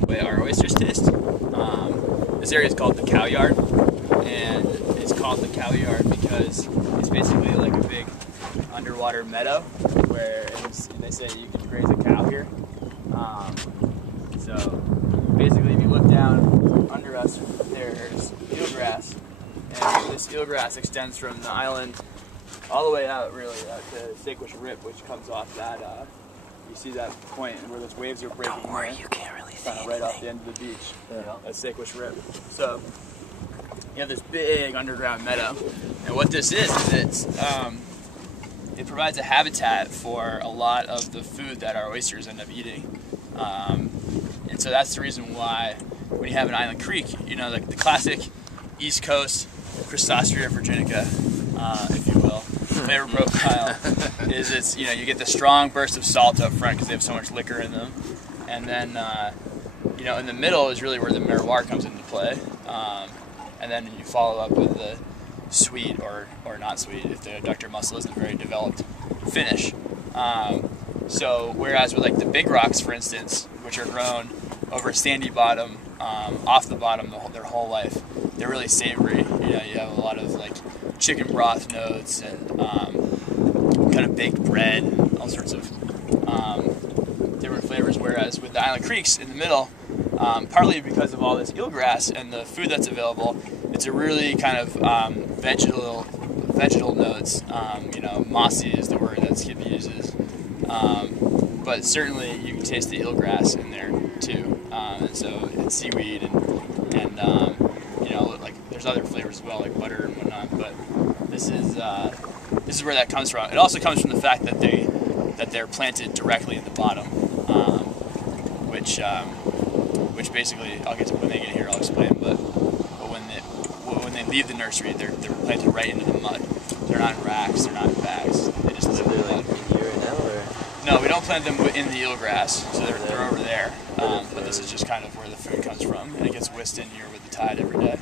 the way our oysters taste. This area is called the cow yard, and it's called the cow yard because it's basically like a big underwater meadow where they say you can graze a cow here. So basically, if you look down under us, there's eelgrass, and this eelgrass extends from the island all the way out, really, to Saquosh Rip, which comes off that. You see that point where those waves are breaking. Don't worry, you can't really see anything. Right off the end of the beach. Yeah. That's Saquosh Rip. So you have this big underground meadow, and what this is it provides a habitat for a lot of the food that our oysters end up eating. And so that's the reason why when you have an island creek, you know, like the classic East Coast Chrysostrea virginica, if you will, flavor profile is it's, you know, you get the strong burst of salt up front because they have so much liquor in them, and then you know, in the middle is really where the miroir comes into play, and then you follow up with the sweet or not sweet if the adductor muscle isn't very developed finish. So whereas with like the big rocks, for instance, which are grown over a sandy bottom, off the bottom their whole life, they're really savory. You know, you have a lot of like chicken broth notes and kind of baked bread, all sorts of different flavors. Whereas with the island creeks in the middle, partly because of all this eelgrass and the food that's available, it's a really kind of vegetal notes. You know, mossy is the word that Skip uses. But certainly you can taste the eelgrass in there too, and so it's seaweed and you know, like there's other flavors as well, like butter and whatnot. But this is where that comes from. It also comes from the fact that they're planted directly in the bottom, which basically I'll get to when they get here. I'll explain. But when they leave the nursery, they're planted right into the mud. They're not in racks. They're not in bags. They just live in the mud. No, we don't plant them in the eelgrass, so they're over there. But this is just kind of where the food comes from, and it gets whisked in here with the tide every day.